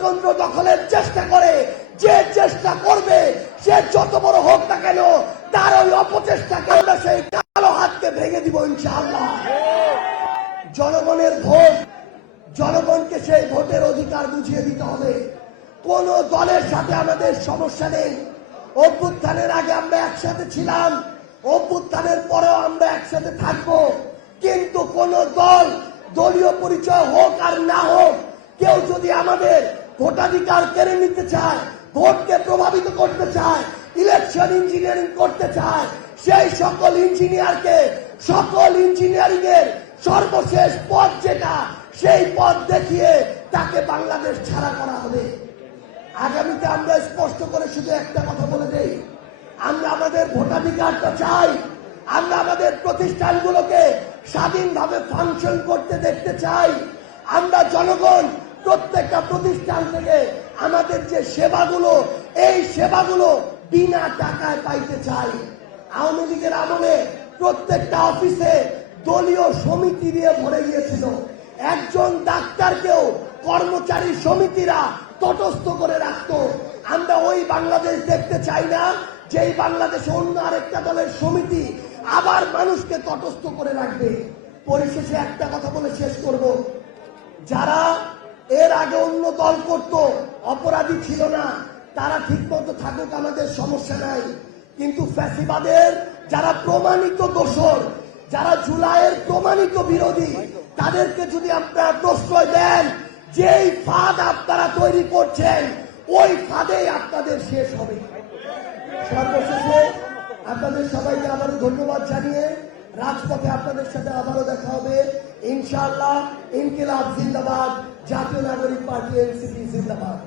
ভোটকেন্দ্র দখলের চেষ্টা করে, যে চেষ্টা করবে সে যত বড় হোক না কেন, তার ওই অপচেষ্টাকে আমরা সেই কালো হাতকে ভেঙে দিব ইনশাআল্লাহ। জনগণের ভোট, জনগণকে সেই ভোটের অধিকার বুঝিয়ে দিতে হবে। কোন দলের সাথে আমাদের সমস্যা নেই। অভ্যুত্থানের আগে আমরা একসাথে ছিলাম, অভ্যুত্থানের পরেও আমরা একসাথে থাকবো। কিন্তু কোন দল, দলীয় পরিচয় হোক আর না হোক, কেউ যদি আমাদের ভোটাধিকার কেড়ে নিতে চায়, ভোটকে প্রভাবিত করতে চায়, ইলেকশন ইঞ্জিনিয়ারিং করতে চায়, সেই সকল ইঞ্জিনিয়ারকে, সকল ইঞ্জিনিয়ারিং এর সর্বশেষ পথ যেটা, সেই পথ দেখিয়ে তাকে বাংলাদেশ ছাড়া করা হবে। আগামীতে আমরা স্পষ্ট করে শুধু একটা কথা বলে দেই, আমরা আমাদের ভোটাধিকারটা চাই। আমরা আমাদের প্রতিষ্ঠানগুলোকে স্বাধীনভাবে ফাংশন করতে দেখতে চাই। আমরা জনগণ প্রত্যেকটা প্রতিষ্ঠান থেকে আমাদের যে সেবাগুলো, এই সেবাগুলো বিনা টাকায় পাইতে চাই। আওয়ামী লীগের আমলে প্রত্যেকটা অফিসে দলীয় সমিতি দিয়ে ভরে গিয়েছিল। একজন ডাক্তারকেও কর্মচারী সমিতিরা তটস্থ করে রাখত। আমরা ওই বাংলাদেশ দেখতে চাই না, যেই বাংলাদেশে অন্য আরেকটা দলের সমিতি আবার মানুষকে তটস্থ করে রাখবে। পরিশেষে একটা কথা বলে শেষ করব, যারা এর আগে অন্য দল করত, অপরাধী ছিল না, তারা ঠিক মতো থাকুক, আমাদের সমস্যা নাই। কিন্তু ফ্যাসিবাদের যারা প্রমাণিত দোষর, যারা জুলাইয়ের প্রমাণিত বিরোধী, তাদেরকে যদি আপনারা প্রশ্রয় দেন, যেই ফাঁদ আপনারা তৈরি করছেন, ওই ফাঁদেই আপনাদের শেষ হবে। সর্বশেষে আপনাদের সবাইকে আবারও ধন্যবাদ জানিয়ে রাজপথে আপনাদের সাথে আবারও দেখা হবে ইনশাআল্লাহ। ইনকিলাব জিন্দাবাদ, জাতীয় নাগরিক পার্টি এনসিপি জিন্দাবাদ।